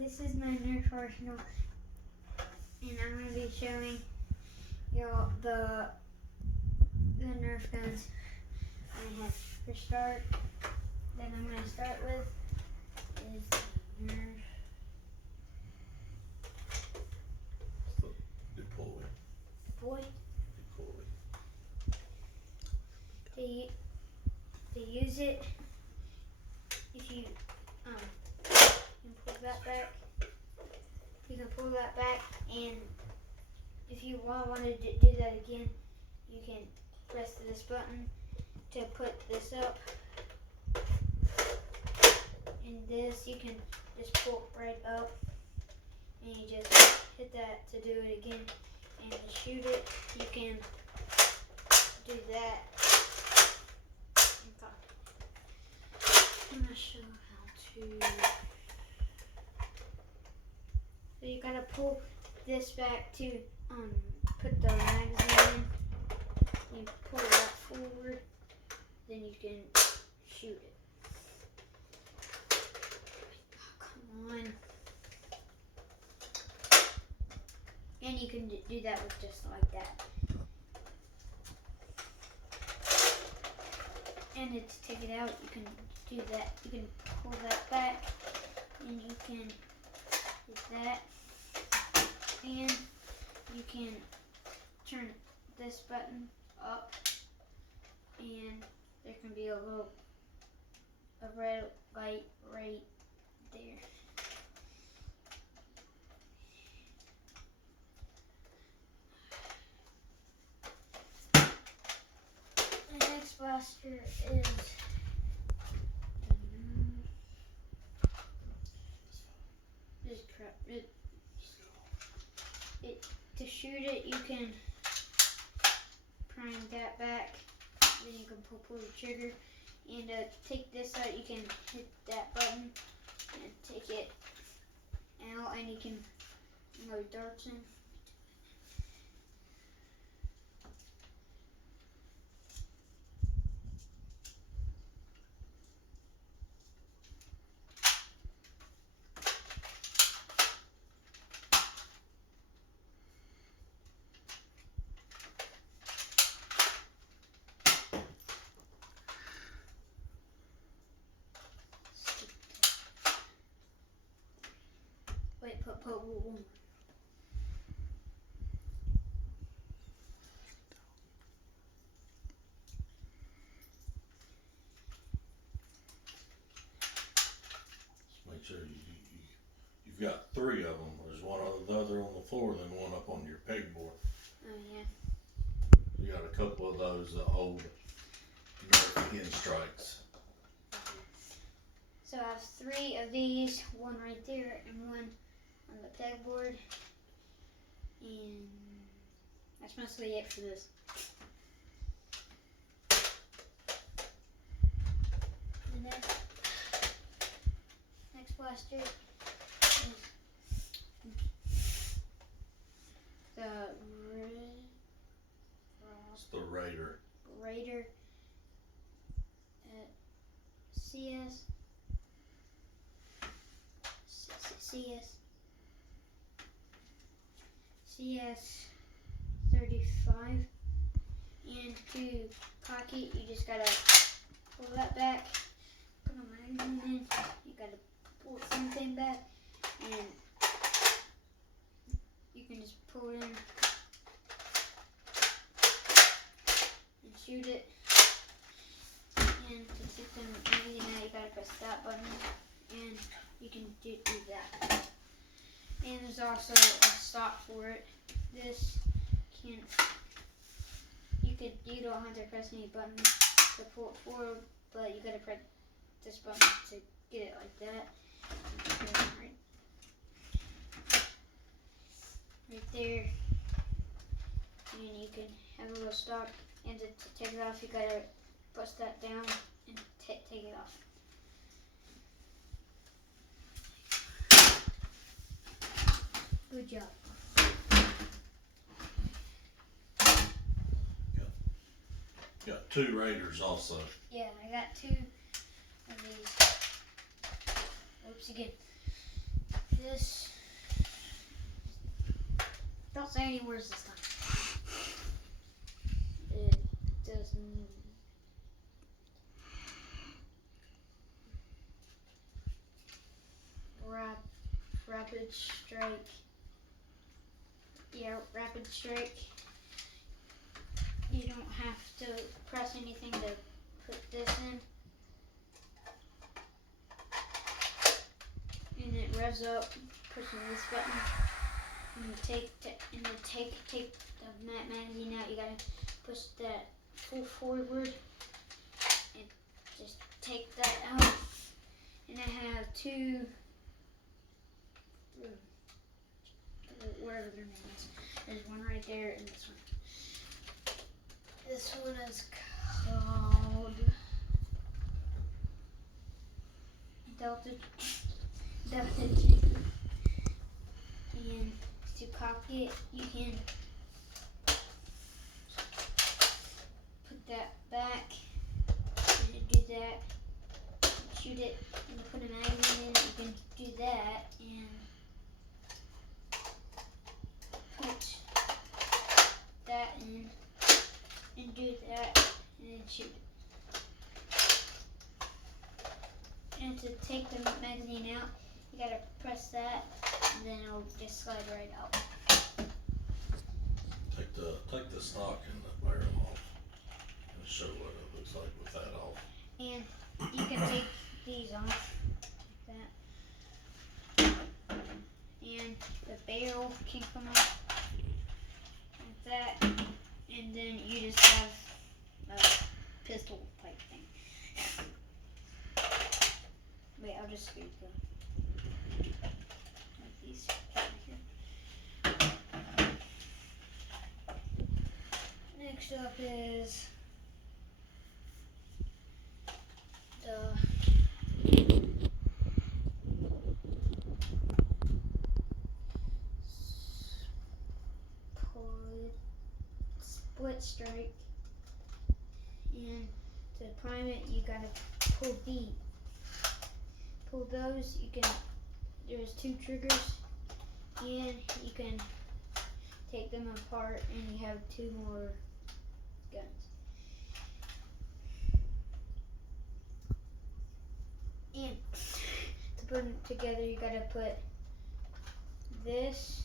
This is my Nerf arsenal, and I'm going to be showing y'all the Nerf guns I have. For start, that I'm going to start with is the Nerf. Boy. To use it, if you pull that back, you can pull that back, and if you want to do that again, you can press this button to put this up, and this you can just pull right up, and you just hit that to do it again, and to shoot it, you can do that. I'm gonna show how to. So you gotta pull this back to put the magazine in. You pull that forward, then you can shoot it. Oh, come on. And you can do that with just like that. And to take it out, you can do that. You can pull that back, and you can do that, and you can turn this button up, and there can be a red light right there. The next blaster is to shoot it, you can prime that back, then you can pull the trigger, and to take this out, you can hit that button and take it out, and you can load darts in. Wait, put one. Make sure you've got 3 of them. There's one other on the floor, then one up on your pegboard. Oh yeah. You got a couple of those old Nerf pinstrikes. So I have 3 of these, one right there and one on the pegboard, and that's mostly it for this. And then next blaster is the It's the Raider. CS 35, and to cock it, you just gotta pull that back, put a magazine in, you gotta pull the same thing back, and you can just pull it in and shoot it. And to take the magazine out, you gotta press that button, and you can do that. And there's also a stock for it. This you don't have to press any buttons to pull it forward, but you gotta press this button to get it like that. Right there. And you can have a little stock, and to take it off, you gotta push that down and take it off. Good job. Got 2 Raiders also. Yeah, I got 2 of these. Oops, again. this. Don't say any words this time. It doesn't. Rapid strike. Yeah, rapid strike. You don't have to press anything to put this in. And it revs up, pushing this button. And you take the magazine out. You gotta push that full forward and just take that out. And I have two, whatever their name is. There's one right there and this one. This one is called Delta Chicken. And to cock it, you can put that back and do that. Shoot it and put a magazine in it. You can do that and put that in and do that and then shoot it. And to take the magazine out, you gotta press that and then it'll just slide right out. Take the stock and the barrel off and show what it looks like with that off. And you can take these off like that. And the barrel can come off like that. And then you just have a pistol type thing. Wait, I'll just scoot them. Like these right here. Next up is the split strike. And to prime it, you gotta pull those. You can. There's two triggers, and you can take them apart, and you have two more guns. And to put them together, you gotta put this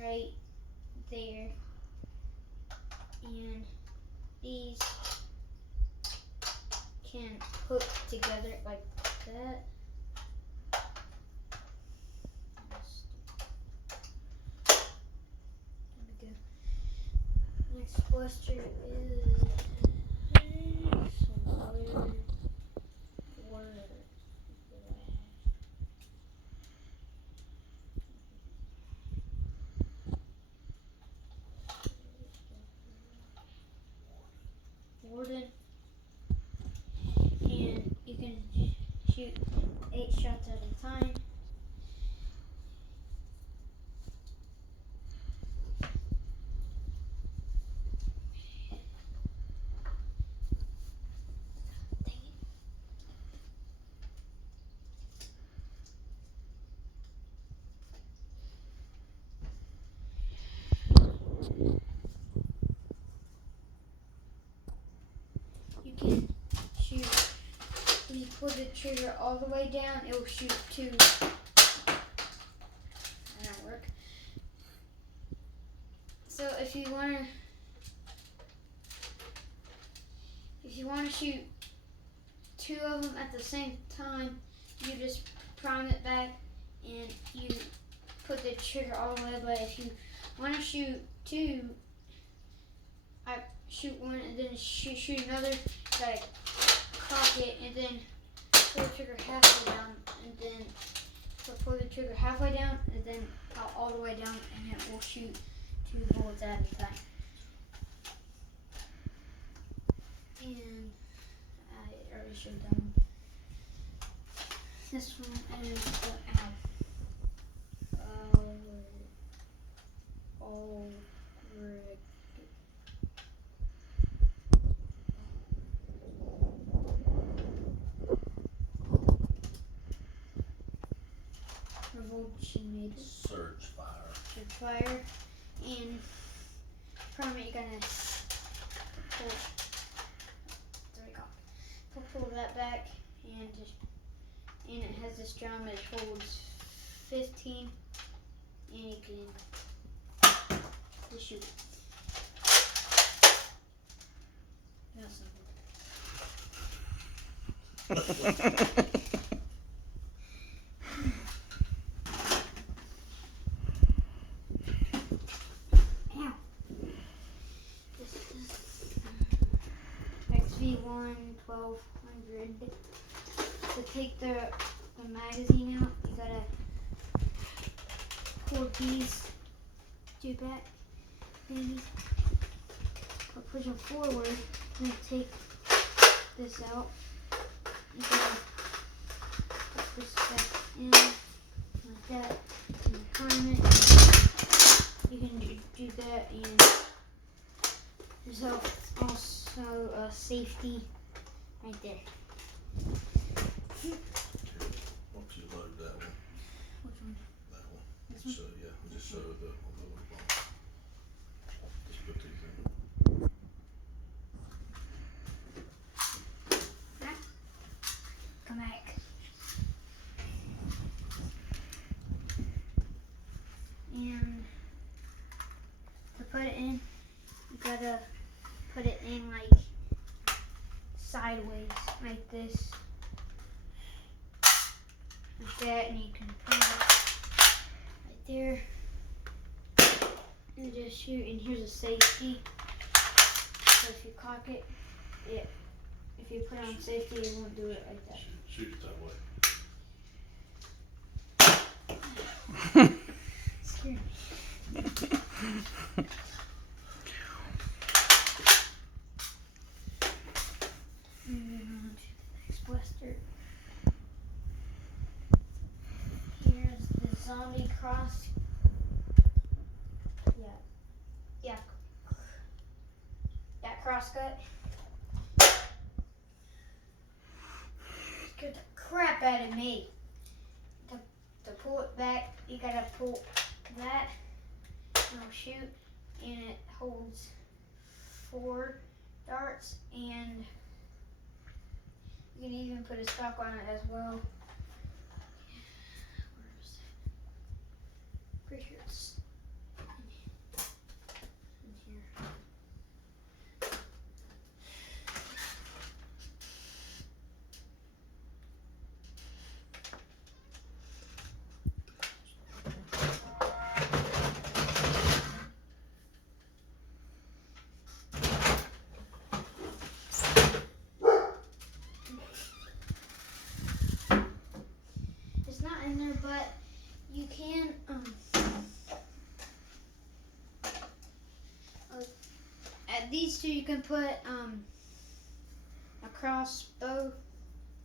right there, and these can hook together like that. Next blister is Warden, and you can shoot 8 shots at a time. You can shoot, when you pull the trigger all the way down, it will shoot 2. That don't work. So if you wanna shoot 2 of them at the same time, you just prime it back and you put the trigger all the way. But if you wanna shoot 2, I shoot one and then shoot another. You gotta cock it and then pull the trigger halfway down, and then pull the trigger halfway down and then all the way down, and it will shoot 2 bullets at a time. And I already showed them. This one is the Revolution. and Surge fire. should fire, and from it you're gonna pull, there we go, pull that back, and it has this drum that holds 15, and you can just shoot. That's simple. XV1 1200. To take the magazine out, you gotta pull these two back, and push them forward, and take this out. You gotta put this back in like that, and prime it. You can do that, and there's also a safety right there. Once you load that one, Which one? that one. This one? So yeah, just so the little ball. Just put these in. Come back. And to put it in, you gotta put it in like sideways, like this. Like that, and you can put it right there. And just shoot, and here's a safety. So if you cock it, if you put it on safety, it won't do it like that. Shoot it that way. Scared me. Moving on to the next blaster. Here's the zombie cross. That crosscut. Scared the crap out of me. To pull it back, you gotta pull that. It'll shoot, and it holds 4 darts, and you can even put a stock on it as well. Where is it? Pretty sure it's in here. It's not in there, but you can at these two you can put a crossbow,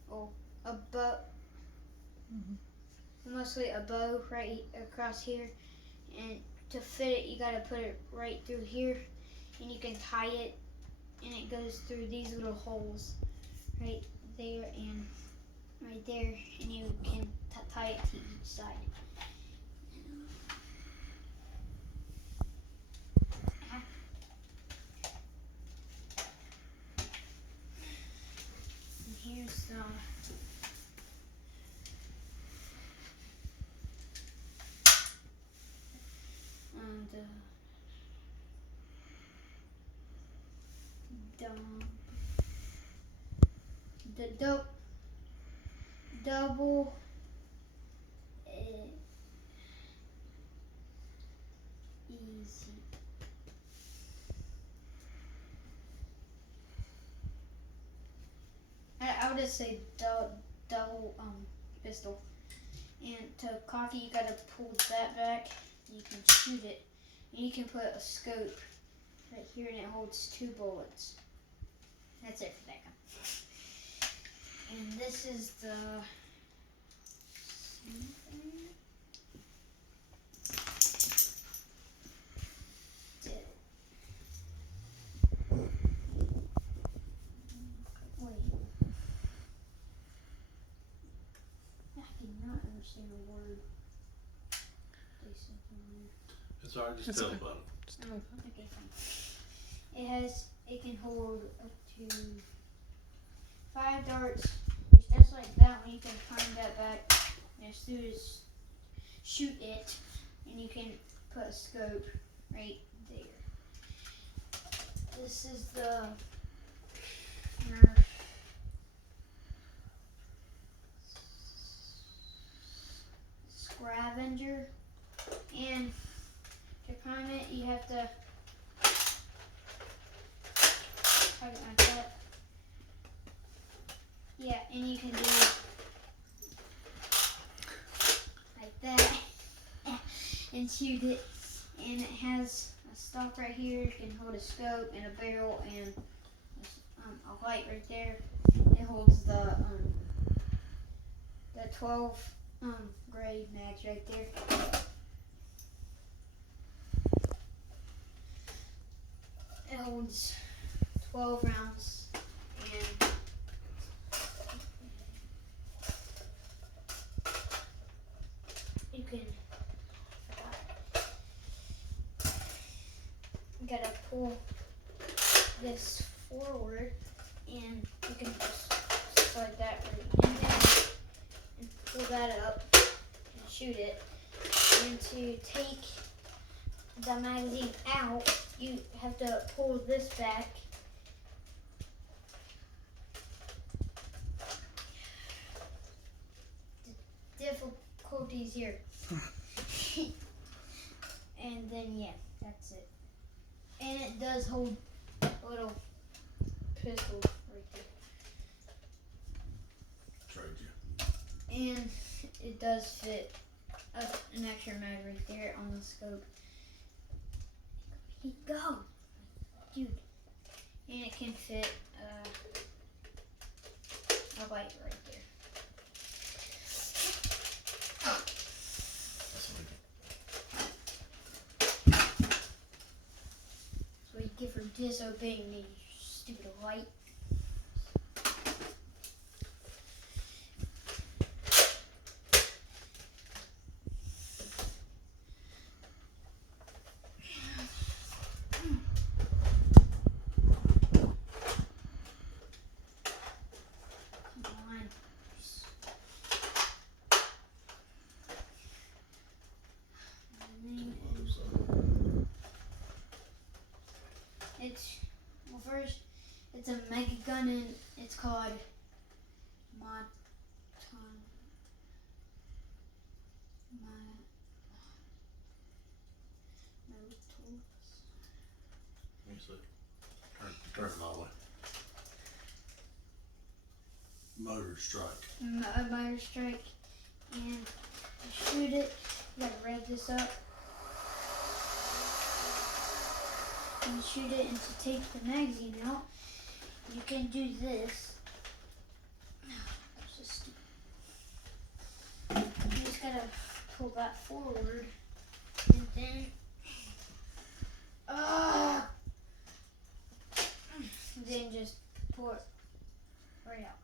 or a bow, mostly a bow right across here, and to fit it you gotta put it right through here, and you can tie it, and it goes through these little holes right there and right there, and you can tie it to each side. And here's the double easy. I would just say double pistol. And to cock it, you gotta pull that back. You can shoot it, and you can put a scope right here, and it holds 2 bullets. That's it for that gun. And this is the I cannot understand a word. something. It's alright, just It's tell okay. about it. Okay, fine. It can hold up to 5 darts. It's just like that one. You can climb that back and as soon as shoot it, and you can put a scope right there. This is the Nerf Scavenger, and to climb it, you have to tug it like that. Yeah, and you can do like that and shoot it. And it has a stock right here. You can hold a scope and a barrel and a light right there. It holds the 12 grade mags right there. It holds 12 rounds and you gotta pull this forward and you can just slide that right in there and pull that up and shoot it. And to take the magazine out, you have to pull this back. Difficulties here. And then yeah, that's it. And it does hold a little pistol right there. Trade you. And it does fit an extra mag right there on the scope. Here you go, dude. And it can fit a light right there. That's what That's what you get for disobeying me, you stupid light. It's a mega gun and it's called Let me see. Turn it all the way. Motor Strike. Motor Strike, and to shoot it, you gotta rev this up. And shoot it, and to take the magazine out, you can do this. That's just stupid. You just gotta pull that forward, and then just pull it right out.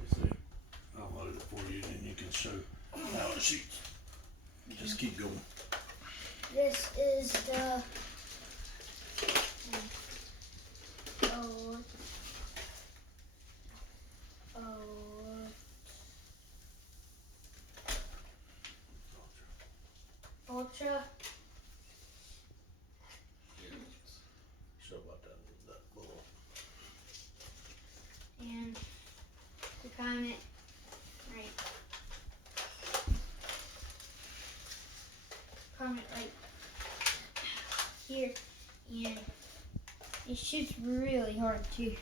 You see, I'll load it for you and then you can show how it shoots. Just keep going. This is the Ultra. Show about that bullet. And to climb it, right here, and it shoots really hard too.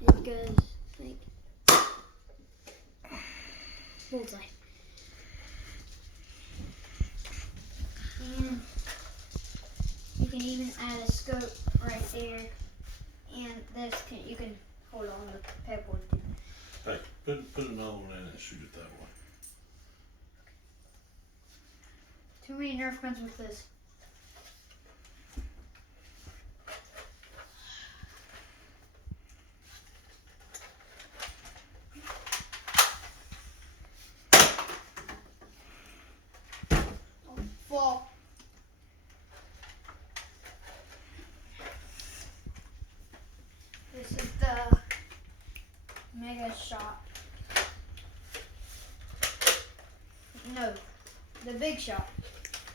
It goes like bullseye. And you can even add a scope right there, and this you can hold on the pebble too. Hey, put another one in and shoot it that way. Too many Nerf guns with this. No, the big shot.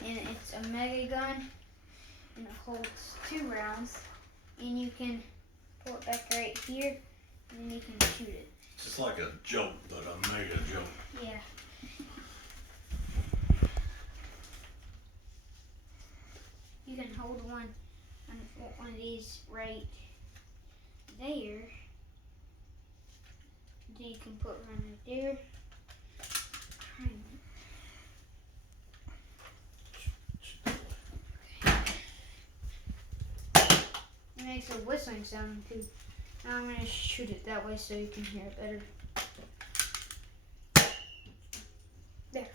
And it's a mega gun, and it holds 2 rounds, and you can pull it back right here, and then you can shoot it. Just like a joke, but a mega joke. Yeah. You can hold one of these right there. Then you can put one right there. It makes a whistling sound too. Now I'm gonna shoot it that way so you can hear it better. There.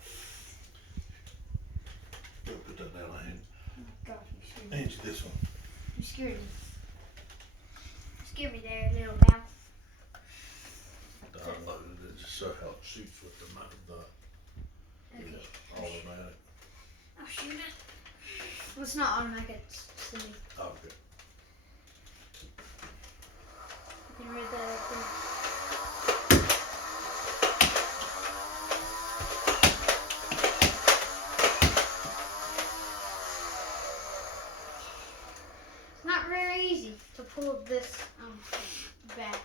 Go put that down, Angie. Oh my gosh, you scared me. Angie, this one. You scared me. You scared me there, little mouse. I unloaded it just so how it shoots with the Okay. automatic. I'll shoot it. Well, it's not automatic, it's semi. Okay. You can read that up there. It's not very easy to pull this back.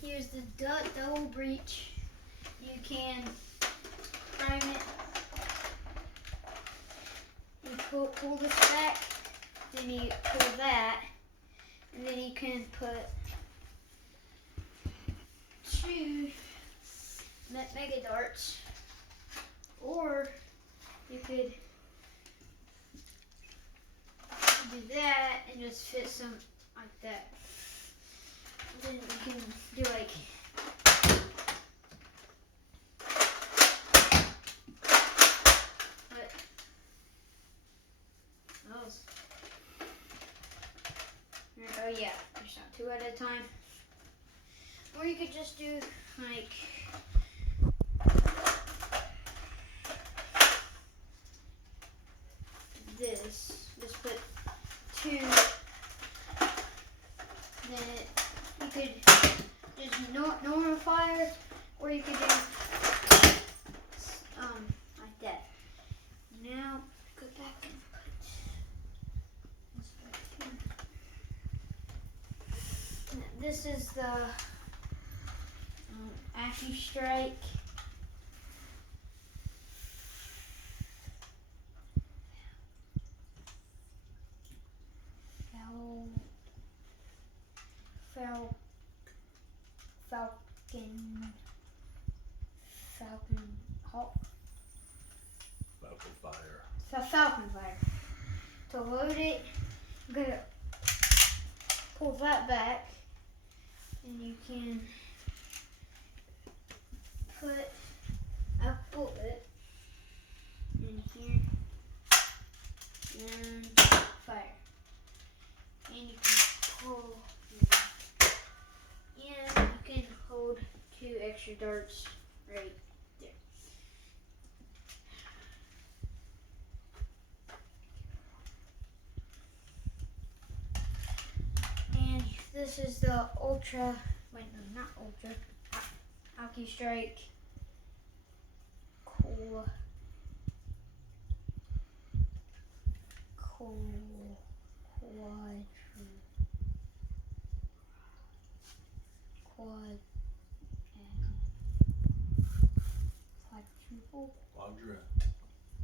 Here's the double breech. You can prime it. You pull this back, then you pull that, and then you can put 2 mega darts, or you could do that and just fit some like that. Then you can do like what? Those. Oh yeah, there's not 2 at a time. Or you could just do like this. Just put 2. Then you could just normal fire, or you could do like that. Now go back and put this back here. This is the AccuStrike. Falcon Hawk. Falcon Fire. Falcon Fire. To load it, I'm gonna pull that back, and you can put a bullet in here and fire. And you can pull, and you can hold 2 extra darts right there. And this is the Ultra, wait no, not Ultra, AccuStrike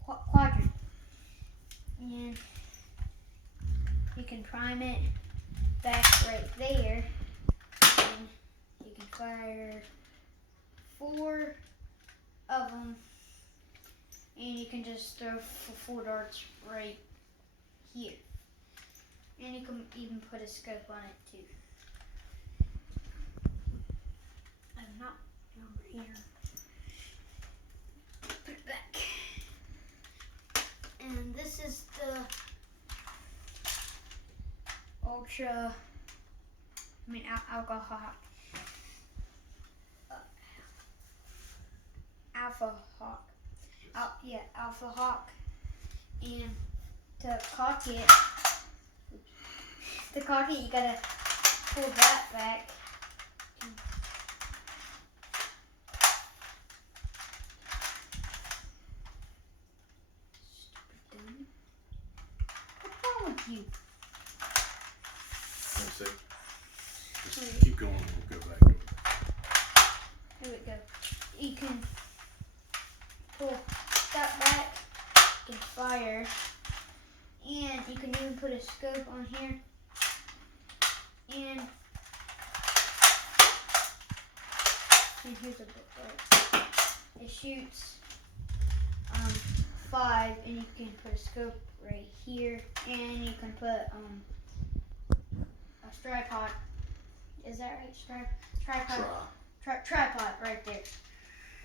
Quad quadrant. And you can prime it back right there, and you can fire 4 of them, and you can just throw 4 darts right here, and you can even put a scope on it too. I'm not over here. Put it back. And this is the Ultra, alcohol Alpha Hawk. Alpha Hawk. And to cock it, you gotta pull that back. Stupid dummy. What's wrong with you? Let's see. Just keep going, we'll go back over. There we go. You can pull that back and fire. And you can even put a scope on here. And here's a book, right? It shoots 5, and you can put a scope right here, and you can put a tripod. Is that right? Tripod. Tripod right there.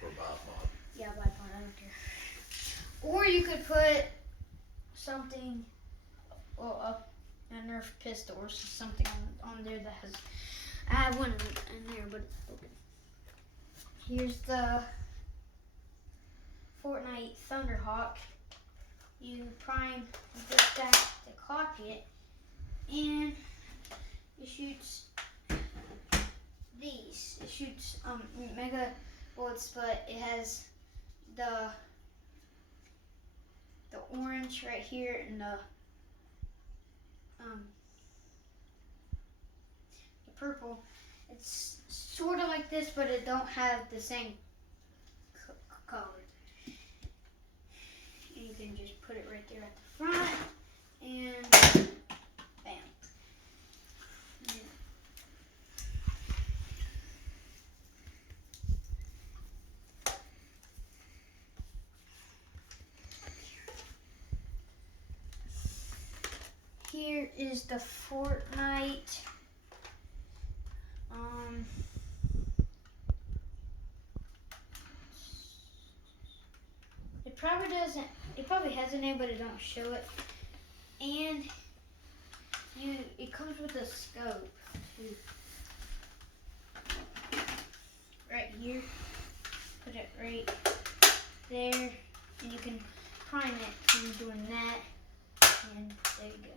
Or bipod. Yeah, bipod. I don't care. Or you could put something, a Nerf pistol or something on there that has. I have one in there, but it's broken. Here's the Fortnite Thunderhawk. You prime this back to cock it, and it shoots these. It shoots mega bullets, but it has the orange right here and the purple. It's sort of like this, but it don't have the same color. And you can just put it right there at the front, and bam. And here is the Fortnite. It probably has a name, but it don't show it. And it comes with a scope too. Right here. Put it right there, and you can prime it from doing that. And there you go.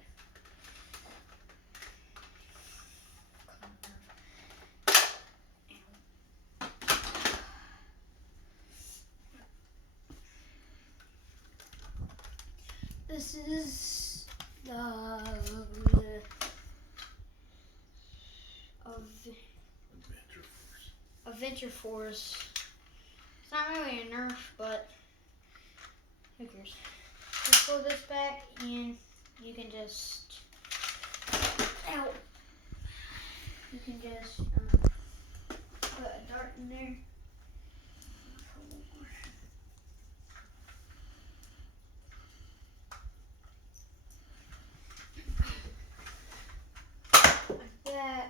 This is the Adventure Force. It's not really a Nerf, but who cares? Just pull this back, and you can just You can just put a dart in there. That,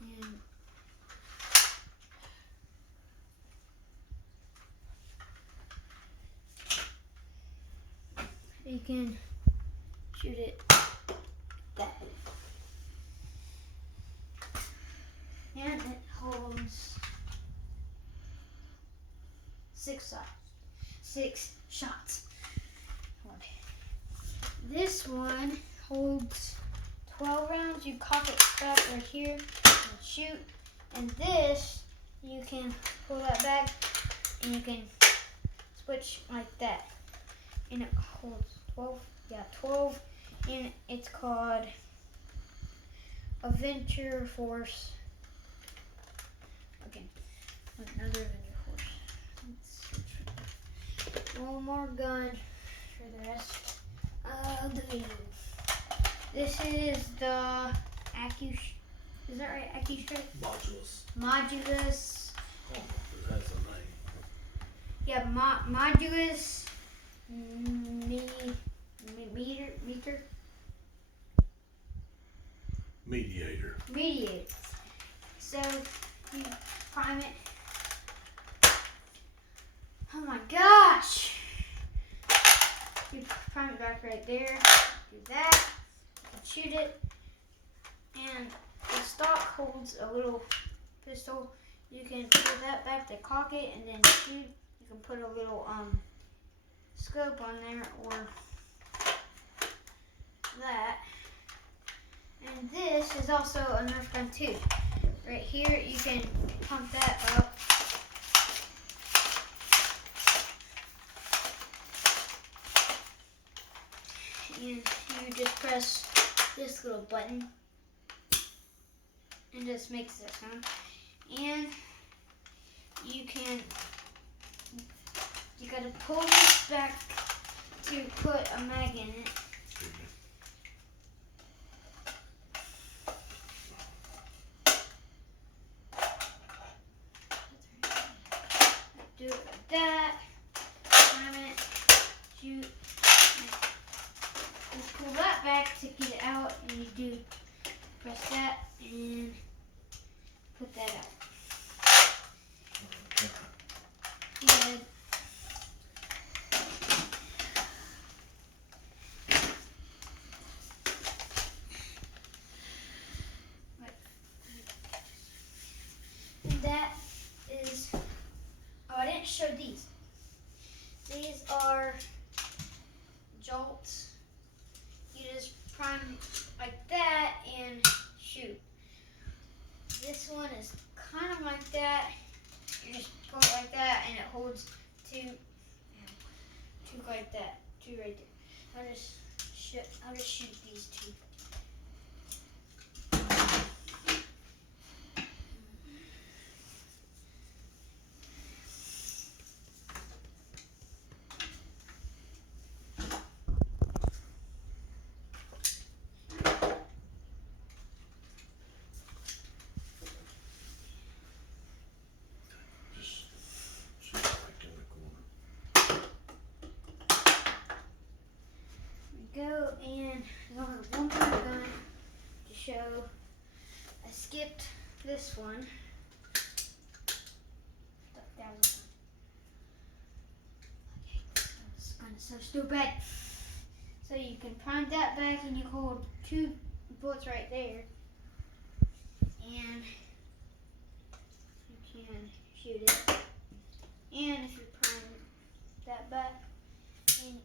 and you can shoot it that, and it holds 6 shots. This one holds 12 rounds. You cock it back right here and shoot. And this, you can pull that back and you can switch like that. And it holds 12. Yeah, 12. And it's called Adventure Force. Okay, another Adventure Force. Let's switch one more gun for the rest of the video. This is the is that right? AccuStrike? Modulus. Oh, it has a name. Yeah, Modulus Mediator. So you prime it. Oh my gosh! You prime it back right there. Do that. You can shoot it. And the stock holds a little pistol. you can pull that back to cock it and then shoot. You can put a little scope on there or that. And this is also a Nerf gun too. Right here you can pump that up. And you just press this little button and just makes that sound. And you gotta pull this back to put a mag in it. Do it like that, time it, shoot, just pull that back to get it out, and you do press that and put that out. Good. And that is, oh, I didn't show these. These are jolts. You just prime like that and shoot. This one is kind of like that. You just pull it like that and it holds two like that, two right there. I'll just shoot these two. Just shoot it like in the corner. There we go, and there's only one more gun to show. I skipped this one. That was okay. This gun is so stupid. So you can prime that back and you hold two bullets right there. And you can shoot it. And if you prime that back, and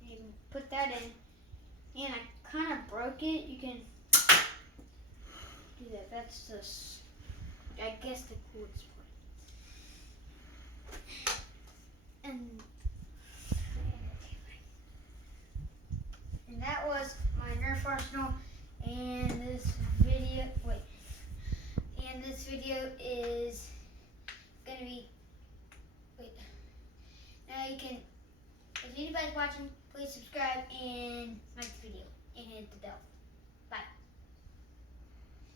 you can put that in. And I kind of broke it. You can do that. That's just, I guess, the cord sport. And that was my Nerf arsenal. And this video, is gonna be, now you can, if anybody's watching, please subscribe and like the video and hit the bell.